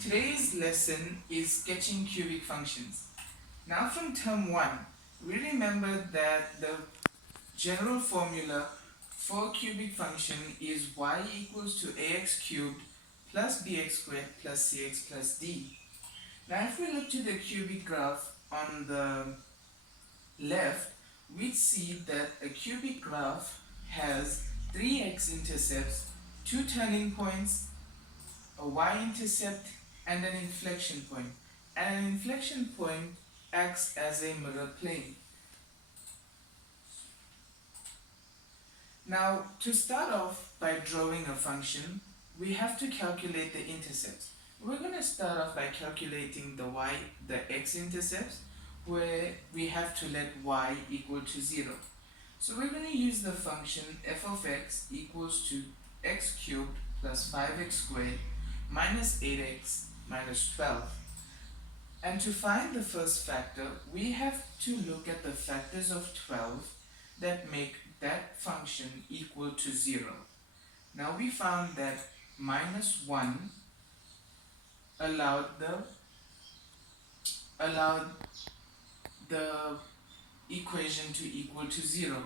Today's lesson is sketching cubic functions. Now from term 1, we remember that the general formula for cubic function is y equals to ax cubed plus bx squared plus cx plus d. Now if we look to the cubic graph on the left, we see that a cubic graph has 3 x-intercepts, 2 turning points, a y-intercept, and an inflection point. And an inflection point acts as a mirror plane. Now, to start off by drawing a function, we have to calculate the intercepts. We're going to start off by calculating the x-intercepts, where we have to let y equal to 0. So we're going to use the function f of x equals to x cubed plus 5x squared minus 8x minus 12. And to find the first factor, we have to look at the factors of 12 that make that function equal to 0. Now we found that minus 1 allowed the equation to equal to 0.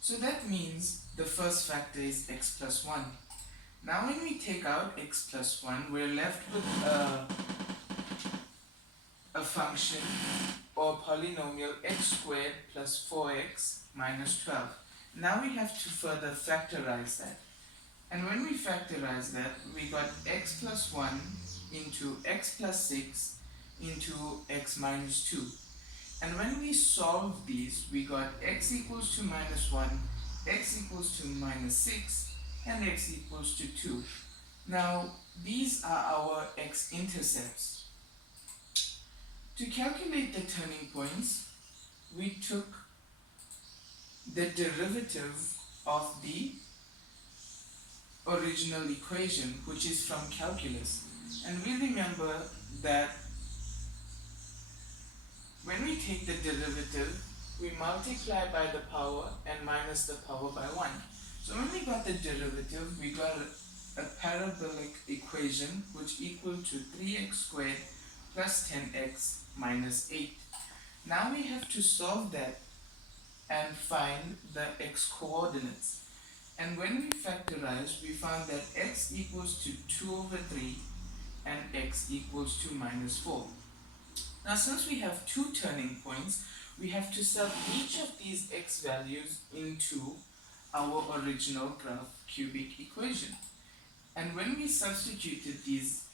So that means the first factor is x plus 1. Now when we take out x plus 1, we're left with a function or polynomial x squared plus 4x minus 12. Now we have to further factorize that. And when we factorize that, we got x plus 1 into x plus 6 into x minus 2. And when we solve these, we got x equals to minus 1, x equals to minus 6, and x equals to 2. Now, these are our x-intercepts. To calculate the turning points, we took the derivative of the original equation, which is from calculus. And we remember that when we take the derivative, we multiply by the power and minus the power by 1. So when we got the derivative, we got a parabolic equation which equal to 3x squared plus 10x minus 8. Now we have to solve that and find the x coordinates. And when we factorize, we found that x equals to 2 over 3 and x equals to minus 4. Now since we have 2 turning points, we have to sub each of these x values into our original graph cubic equation. And when we substituted these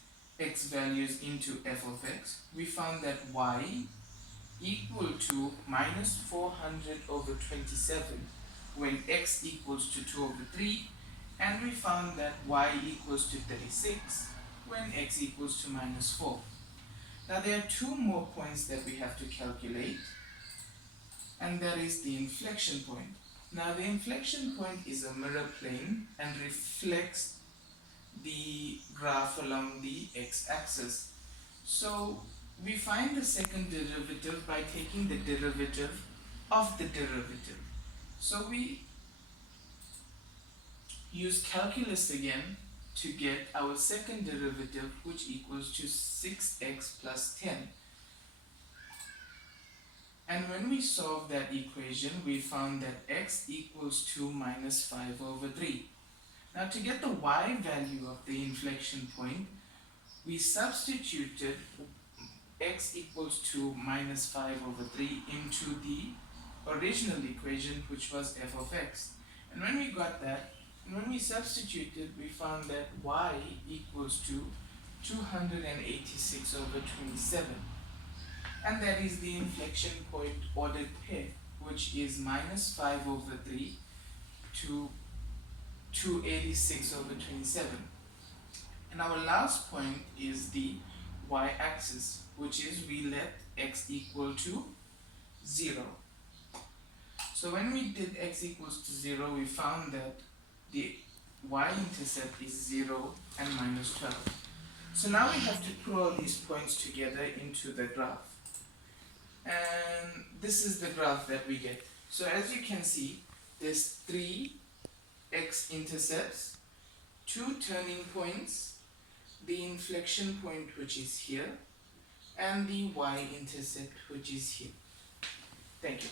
x values into f of x, we found that y equal to minus 400 over 27 when x equals to 2 over 3, and we found that y equals to 36 when x equals to minus 4. Now there are 2 more points that we have to calculate, and that is the inflection point. Now the inflection point is a mirror plane and reflects the graph along the x-axis. So we find the second derivative by taking the derivative of the derivative. So we use calculus again to get our second derivative, which equals to 6x plus 10. And when we solve that equation, we found that x equals to minus 5 over 3. Now to get the y value of the inflection point, we substituted x equals to minus 5 over 3 into the original equation, which was f of x. And when we got that, and when we substituted, we found that y equals to 286 over 27. And that is the inflection point ordered pair, which is minus 5 over 3 to 286 over 27. And our last point is the y-axis, which is we let x equal to 0. So when we did x equals to 0, we found that the y-intercept is 0 and minus 12. So now we have to put all these points together into the graph. And this is the graph that we get. So as you can see, there's 3 x-intercepts, 2 turning points, the inflection point which is here, and the y-intercept which is here. Thank you.